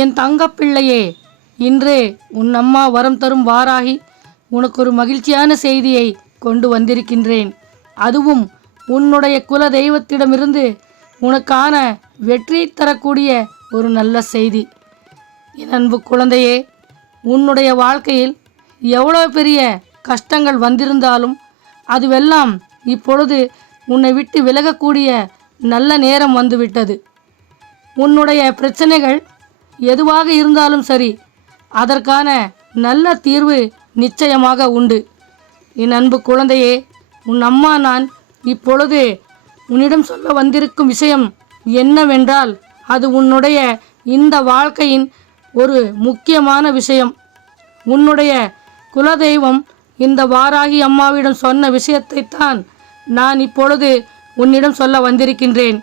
என் தங்கப்பிள்ளையே இன்று உன் அம்மா வரம் தரும் வாராகி உனக்கு ஒரு மகிழ்ச்சியான செய்தியை கொண்டு வந்திருக்கின்றேன். அதுவும் உன்னுடைய குல தெய்வத்திடமிருந்து உனக்கான வெற்றியை தரக்கூடிய ஒரு நல்ல செய்தி. என் அன்பு குழந்தையே உன்னுடைய வாழ்க்கையில் எவ்வளோ பெரிய கஷ்டங்கள் வந்திருந்தாலும் அதுவெல்லாம் இப்பொழுது உன்னை விட்டு விலகக்கூடிய நல்ல நேரம் வந்துவிட்டது. உன்னுடைய பிரச்சனைகள் எதுவாக இருந்தாலும் சரி அதற்கான நல்ல தீர்வு நிச்சயமாக உண்டு. என் அன்பு குழந்தையே உன் அம்மா நான் இப்பொழுது உன்னிடம் சொல்ல வந்திருக்கும் விஷயம் என்னவென்றால் அது உன்னுடைய இந்த வாழ்க்கையின் ஒரு முக்கியமான விஷயம். உன்னுடைய குலதெய்வம் இந்த வாராகி அம்மாவிடம் சொன்ன விஷயத்தைத்தான் நான் இப்பொழுது உன்னிடம் சொல்ல வந்திருக்கின்றேன்.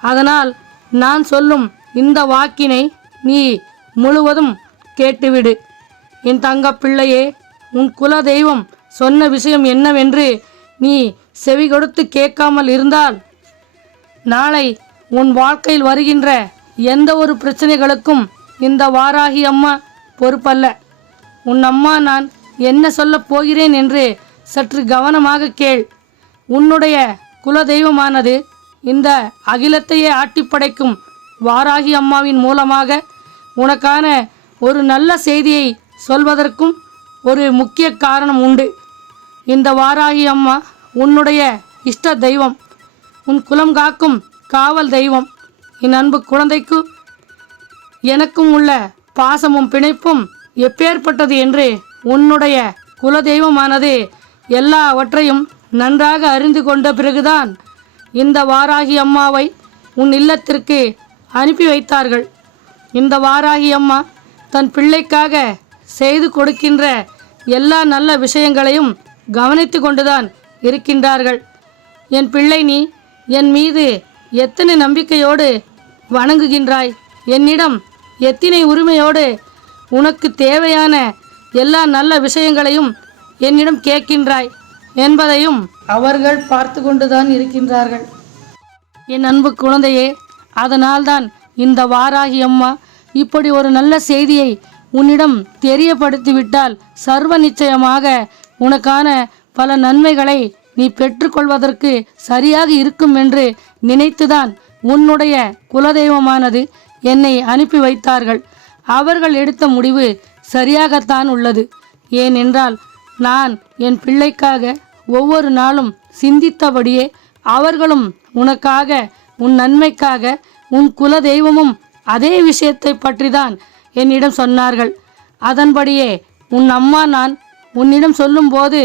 அதனால் நான் சொல்லும் இந்த வாக்கினை நீ முழுவதும் கேட்டுவிடு. என் தங்க பிள்ளையே உன் குல தெய்வம் சொன்ன விஷயம் என்னவென்று நீ செவி கொடுத்து கேட்காமல் இருந்தால் நாளை உன் வாழ்க்கையில் வருகின்ற எந்த ஒரு பிரச்சனைகளுக்கும் இந்த வாராகி அம்மா பொறுப்பல்ல. உன் அம்மா நான் என்ன சொல்லப் போகிறேன் என்று சற்று கவனமாக கேள். உன்னுடைய குலதெய்வமானது இந்த அகிலத்தையே ஆட்டிப்படைக்கும் வாராகி அம்மாவின் மூலமாக உனக்கான ஒரு நல்ல செய்தியை சொல்வதற்கும் ஒரு முக்கிய காரணம் உண்டு. இந்த வாராகி அம்மா உன்னுடைய இஷ்ட தெய்வம் உன் குலம் காக்கும் காவல் தெய்வம் என் அன்பு குழந்தைக்கு எனக்கும் உள்ள பாசமும் பிணைப்பும் எப்பேற்பட்டது என்று உன்னுடைய குலதெய்வமானது எல்லாவற்றையும் நன்றாக அறிந்து கொண்ட பிறகுதான் இந்த வாராகி அம்மாவை உன் இல்லத்திற்கு அனுப்பி வைத்தார்கள். இந்த வாராகி அம்மா தன் பிள்ளைக்காக செய்து கொடுக்கின்ற எல்லா நல்ல விஷயங்களையும் கவனித்து கொண்டுதான் இருக்கின்றார்கள். என் பிள்ளை நீ என் மீது எத்தனை நம்பிக்கையோடு வணங்குகின்றாய்? என்னிடம் எத்தனை உரிமையோடு உனக்கு தேவையான எல்லா நல்ல விஷயங்களையும் என்னிடம் கேட்கின்றாய் என்பதையும் அவர்கள் பார்த்து கொண்டுதான் இருக்கின்றார்கள். என் அன்பு குழந்தையே அதனால்தான் இந்த வாராகி அம்மா இப்படி ஒரு நல்ல செய்தியை உன்னிடம் தெரியப்படுத்திவிட்டால் சர்வ நிச்சயமாக உனக்கான பல நன்மைகளை நீ பெற்றுக்கொள்வதற்கு சரியாக இருக்கும் என்று நினைத்துதான் உன்னுடைய குலதெய்வமானது என்னை அனுப்பி வைத்தார்கள். அவர்கள் எடுத்த முடிவு சரியாகத்தான் உள்ளது. ஏனென்றால் நான் என் பிள்ளைக்காக ஒவ்வொரு நாளும் சிந்தித்தபடியே அவர்களும் உனக்காக உன் நன்மைக்காக உன் குல தெய்வமும் அதே விஷயத்தை பற்றிதான் என்னிடம் சொன்னார்கள். அதன்படியே உன் அம்மா நான் உன்னிடம் சொல்லும்போது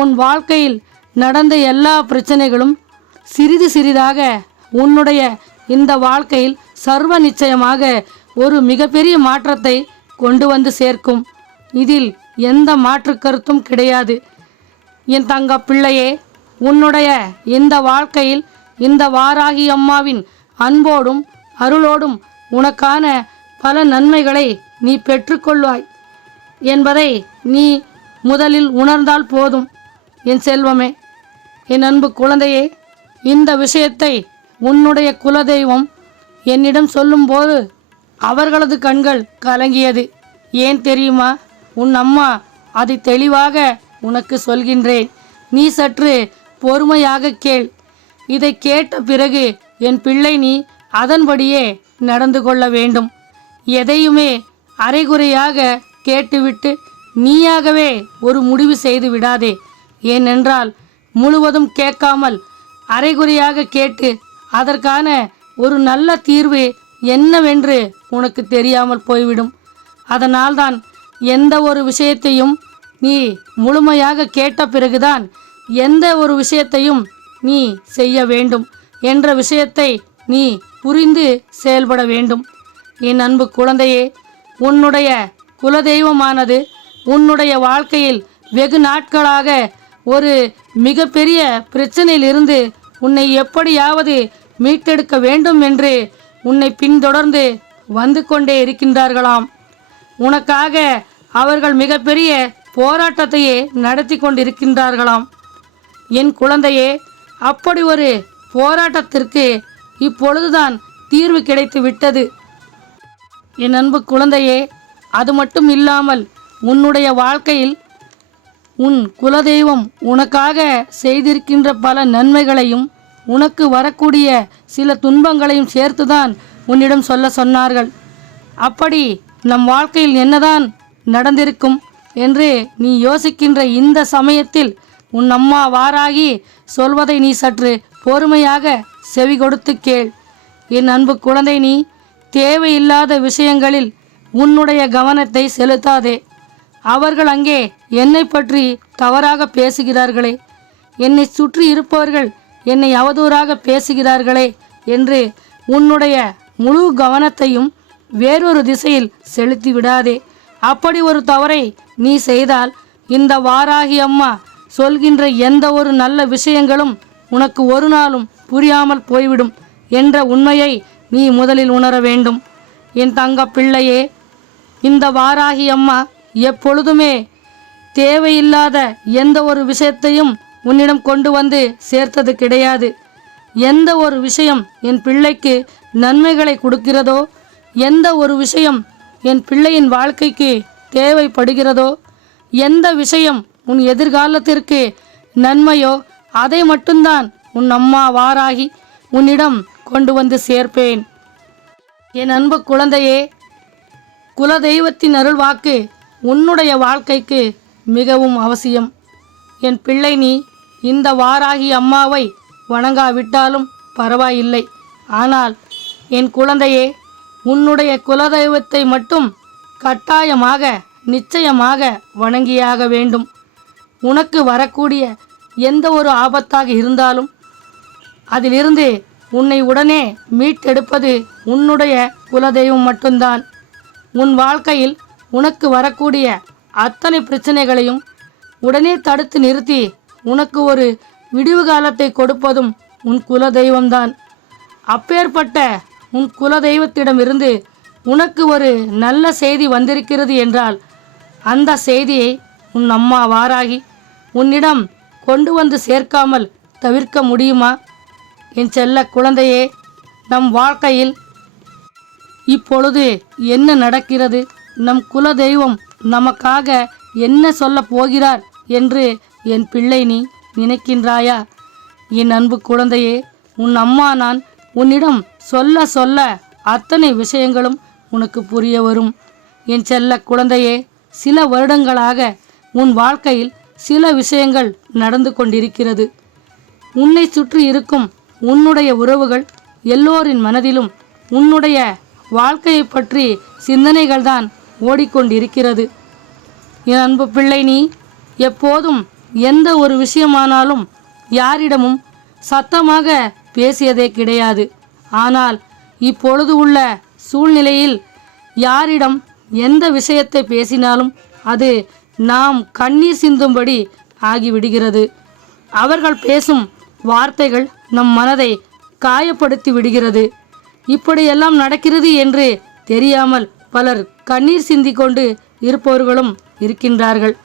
உன் வாழ்க்கையில் நடந்த எல்லா பிரச்சனைகளும் சிறிது சிறிதாக உன்னுடைய இந்த வாழ்க்கையில் சர்வ நிச்சயமாக ஒரு மிகப்பெரிய மாற்றத்தை கொண்டு வந்து சேர்க்கும். இதில் எந்த மாற்று கருத்தும் கிடையாது. என் தங்க பிள்ளையே உன்னுடைய இந்த வாழ்க்கையில் இந்த வாராகி அம்மாவின் அன்போடும் அருளோடும் உனக்கான பல நன்மைகளை நீ பெற்றுக்கொள்வாய். என்பதை நீ முதலில் உணர்ந்தால் போதும் என் செல்வமே. என் அன்பு குழந்தையே இந்த விஷயத்தை உன்னுடைய குலதெய்வம் என்னிடம் சொல்லும்போது அவர்களது கண்கள் கலங்கியது. ஏன் தெரியுமா? உன் அம்மா அதை தெளிவாக உனக்கு சொல்கின்றேன். நீ சற்று பொறுமையாக கேள். இதை கேட்ட பிறகு என் பிள்ளை நீ அதன்படியே நடந்து கொள்ள வேண்டும். எதையுமே அரைகுறையாக கேட்டுவிட்டு நீயாகவே ஒரு முடிவு செய்து விடாதே. ஏனென்றால் முழுவதும் கேட்காமல் அரைகுறையாக கேட்டு அதற்கான ஒரு நல்ல தீர்வு என்னவென்று உனக்கு தெரியாமல் போய்விடும். அதனால்தான் எந்த ஒரு விஷயத்தையும் நீ முழுமையாக கேட்ட பிறகுதான் எந்த ஒரு விஷயத்தையும் நீ செய்ய வேண்டும். என்ற விஷயத்தை நீ புரிந்து செயல்பட வேண்டும். என் அன்பு குழந்தையே உன்னுடைய குலதெய்வமானது உன்னுடைய வாழ்க்கையில் வெகு நாட்களாக ஒரு மிகப்பெரிய பிரச்சனையிலிருந்து உன்னை எப்படியாவது மீட்டெடுக்க வேண்டும் என்று உன்னை பின்தொடர்ந்து வந்து கொண்டே இருக்கின்றார்களாம். உனக்காக அவர்கள் மிகப்பெரிய போராட்டத்தையே நடத்தி கொண்டிருக்கின்றார்களாம். என் குழந்தையே அப்படி ஒரு போராட்டத்திற்கு இப்பொழுதுதான் தீர்வு கிடைத்து விட்டது. என் அன்பு குழந்தையே அது மட்டும் இல்லாமல் உன்னுடைய வாழ்க்கையில் உன் குலதெய்வம் உனக்காக செய்திருக்கின்ற பல நன்மைகளையும் உனக்கு வரக்கூடிய சில துன்பங்களையும் சேர்த்துதான் உன்னிடம் சொல்ல சொன்னார்கள். அப்படி நம் வாழ்க்கையில் என்னதான் நடந்திருக்கும் என்று நீ யோசிக்கின்ற இந்த சமயத்தில் உன் அம்மா வாராகி சொல்வதை நீ சற்று பொறுமையாக செவி கொடுத்து கேள். என் அன்பு குழந்தை நீ தேவையில்லாத விஷயங்களில் உன்னுடைய கவனத்தை செலுத்தாதே. அவர்கள் அங்கே என்னை பற்றி தவறாக பேசுகிறார்களே. என்னை சுற்றி இருப்பவர்கள் என்னை அவதூறாக பேசுகிறார்களே என்று உன்னுடைய முழு கவனத்தையும் வேறொரு திசையில் செலுத்தி விடாதே. அப்படி ஒரு தவறை நீ செய்தால் இந்த வாராகி அம்மா சொல்கின்ற எந்த ஒரு நல்ல விஷயங்களும் உனக்கு ஒரு நாளும் புரியாமல் போய்விடும் என்ற உண்மையை நீ முதலில் உணர வேண்டும். என் தங்க பிள்ளையே இந்த வாராகி அம்மா எப்பொழுதுமே தேவையில்லாத எந்த ஒரு விஷயத்தையும் உன்னிடம் கொண்டு வந்து சேர்த்தது கிடையாது. எந்த ஒரு விஷயம் என் பிள்ளைக்கு நன்மைகளை கொடுக்கிறதோ எந்த ஒரு விஷயம் என் பிள்ளையின் வாழ்க்கைக்கு தேவைப்படுகிறதோ எந்த விஷயம் உன் எதிர்காலத்திற்கு நன்மையோ அதை மட்டும்தான் உன் அம்மா வாராகி உன்னிடம் கொண்டு வந்து சேர்ப்பேன். என் அன்பு குழந்தையே குலதெய்வத்தின் அருள் வாக்கு உன்னுடைய வாழ்க்கைக்கு மிகவும் அவசியம். என் பிள்ளை நீ இந்த வாராகி அம்மாவை வணங்காவிட்டாலும் பரவாயில்லை. ஆனால் என் குழந்தையே உன்னுடைய குலதெய்வத்தை மட்டும் கட்டாயமாக நிச்சயமாக வணங்கியாக வேண்டும். உனக்கு வரக்கூடிய எந்த ஒரு ஆபத்தாக இருந்தாலும் அதிலிருந்து உன்னை உடனே மீட்டெடுப்பது உன்னுடைய குலதெய்வம் மட்டும்தான். உன் வாழ்க்கையில் உனக்கு வரக்கூடிய அத்தனை பிரச்சனைகளையும் உடனே தடுத்து நிறுத்தி உனக்கு ஒரு விடிவு காலத்தை கொடுப்பதும் உன் குலதெய்வம்தான். அப்பேற்பட்ட உன் குலதெய்வத்திடமிருந்து உனக்கு ஒரு நல்ல செய்தி வந்திருக்கிறது என்றால் அந்த செய்தியை உன் அம்மா வாராகி உன்னிடம் கொண்டு வந்து சேர்க்காமல் தவிர்க்க முடியுமா? என் செல்ல குழந்தையே நம் வாழ்க்கையில் இப்பொழுது என்ன நடக்கிறது? நம் குல தெய்வம் நமக்காக என்ன சொல்ல போகிறார் என்று என் பிள்ளை நீ நினைக்கின்றாயா? என் அன்பு குழந்தையே உன் அம்மா நான் உன்னிடம் சொல்ல சொல்ல அத்தனை விஷயங்களும் உனக்கு புரிய வரும். என் செல்ல குழந்தையே சில வருடங்களாக உன் வாழ்க்கையில் சில விஷயங்கள் நடந்து கொண்டிருக்கிறது. உன்னை சுற்றி இருக்கும் உன்னுடைய உறவுகள் எல்லோரின் மனதிலும் உன்னுடைய வாழ்க்கையை பற்றி சிந்தனைகள்தான் ஓடிக்கொண்டிருக்கிறது. என் அன்பு பிள்ளை நீ எப்போதும் எந்த ஒரு விஷயமானாலும் யாரிடமும் சத்தமாக பேசியதே கிடையாது. ஆனால் இப்பொழுது உள்ள சூழ்நிலையில் யாரிடம் எந்த விஷயத்தை பேசினாலும் அது நாம் கண்ணீர் சிந்தும்படி ஆகிவிடுகிறது. அவர்கள் பேசும் வார்த்தைகள் நம் மனதை காயப்படுத்தி விடுகிறது. இப்படியெல்லாம் நடக்கிறது என்று தெரியாமல் பலர் கண்ணீர் சிந்திக்கொண்டு இருப்பவர்களும் இருக்கின்றார்கள்.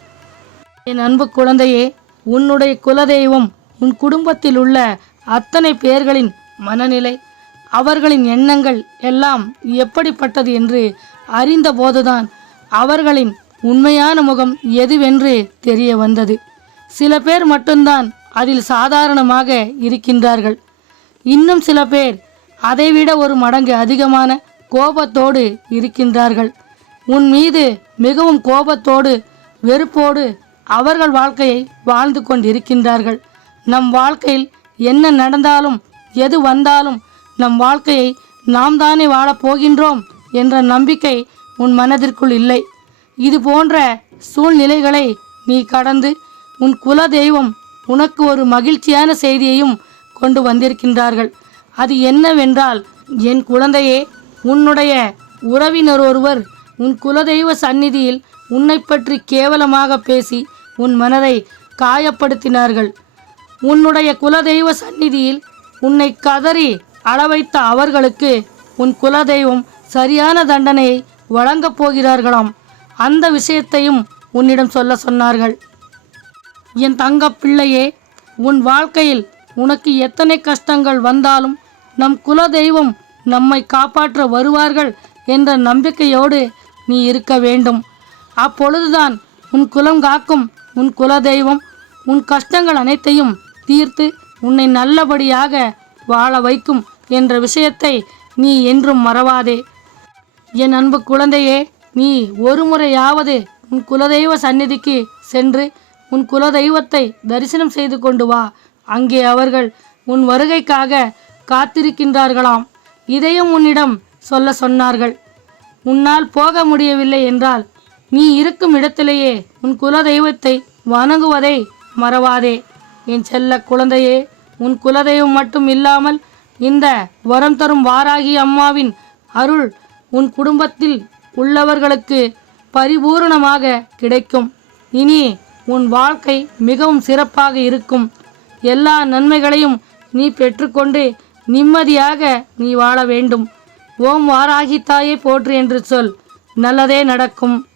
என் அன்பு குழந்தையே உன்னுடைய குலதெய்வம் உன் குடும்பத்தில் உள்ள அத்தனை பேர்களின் மனநிலை அவர்களின் எண்ணங்கள் எல்லாம் எப்படிப்பட்டது என்று அறிந்தபோதுதான் அவர்களின் உண்மையான முகம் எதுவென்று தெரிய வந்தது. சில பேர் மட்டும்தான் அதில் சாதாரணமாக இருக்கின்றார்கள். இன்னும் சில பேர் அதைவிட ஒரு மடங்கு அதிகமான கோபத்தோடு இருக்கின்றார்கள். உன் மீது மிகவும் கோபத்தோடு வெறுப்போடு அவர்கள் வாழ்க்கையை வாழ்ந்து கொண்டிருக்கின்றார்கள். நம் வாழ்க்கையில் என்ன நடந்தாலும் எது வந்தாலும் நம் வாழ்க்கையை நாம் தானே வாழப் போகின்றோம் என்ற நம்பிக்கை உன் மனதிற்குள் இல்லை. இது போன்ற சூழ்நிலைகளை நீ கடந்து உன் குல தெய்வம் உனக்கு ஒரு மகிழ்ச்சியான செய்தியையும் கொண்டு வந்திருக்கின்றார்கள். அது என்னவென்றால் என் குழந்தையே உன்னுடைய உறவினர் ஒருவர் உன் குலதெய்வ சந்நிதியில் உன்னை பற்றி கேவலமாக பேசி உன் மனதை காயப்படுத்தினார்கள். உன்னுடைய குலதெய்வ சந்நிதியில் உன்னை கதறி அளவைத்த அவர்களுக்கு உன் குலதெய்வம் சரியான தண்டனையை வழங்கப் போகிறார்களாம். அந்த விஷயத்தையும் உன்னிடம் சொல்ல சொன்னார்கள். என் தங்க பிள்ளையே உன் வாழ்க்கையில் உனக்கு எத்தனை கஷ்டங்கள் வந்தாலும் நம் குல தெய்வம் நம்மை காப்பாற்ற வருவார்கள் என்ற நம்பிக்கையோடு நீ இருக்க வேண்டும். அப்பொழுதுதான் உன் குலம் காக்கும் உன் குல தெய்வம் உன் கஷ்டங்கள் அனைத்தையும் தீர்த்து உன்னை நல்லபடியாக வாழ வைக்கும் என்ற விஷயத்தை நீ என்றும் மறவாதே. என் அன்பு குழந்தையே நீ ஒரு முறையாவது உன் குலதெய்வ சந்நிதிக்கு சென்று உன் குலதெய்வத்தை தரிசனம் செய்து கொண்டு வா. அங்கே அவர்கள் உன் வருகைக்காக காத்திருக்கின்றார்களாம். இதையும் உன்னிடம் சொல்ல சொன்னார்கள். உன்னால் போக முடியவில்லை என்றால் நீ இருக்கும் இடத்திலேயே உன் குலதெய்வத்தை வணங்குவதை மறவாதே. என் செல்ல குழந்தையே உன் குலதெய்வம் மட்டும் இல்லாமல் இந்த வரம் தரும் வாராகி அம்மாவின் அருள் உன் குடும்பத்தில் உள்ளவர்களுக்கு பரிபூரணமாக கிடைக்கும். இனி உன் வாழ்க்கை மிகவும் சிறப்பாக இருக்கும். எல்லா நன்மைகளையும் நீ பெற்றுக்கொண்டு நிம்மதியாக நீ வாழ வேண்டும். ஓம் வாராகித்தாயே போற்று என்று சொல். நல்லதே நடக்கும்.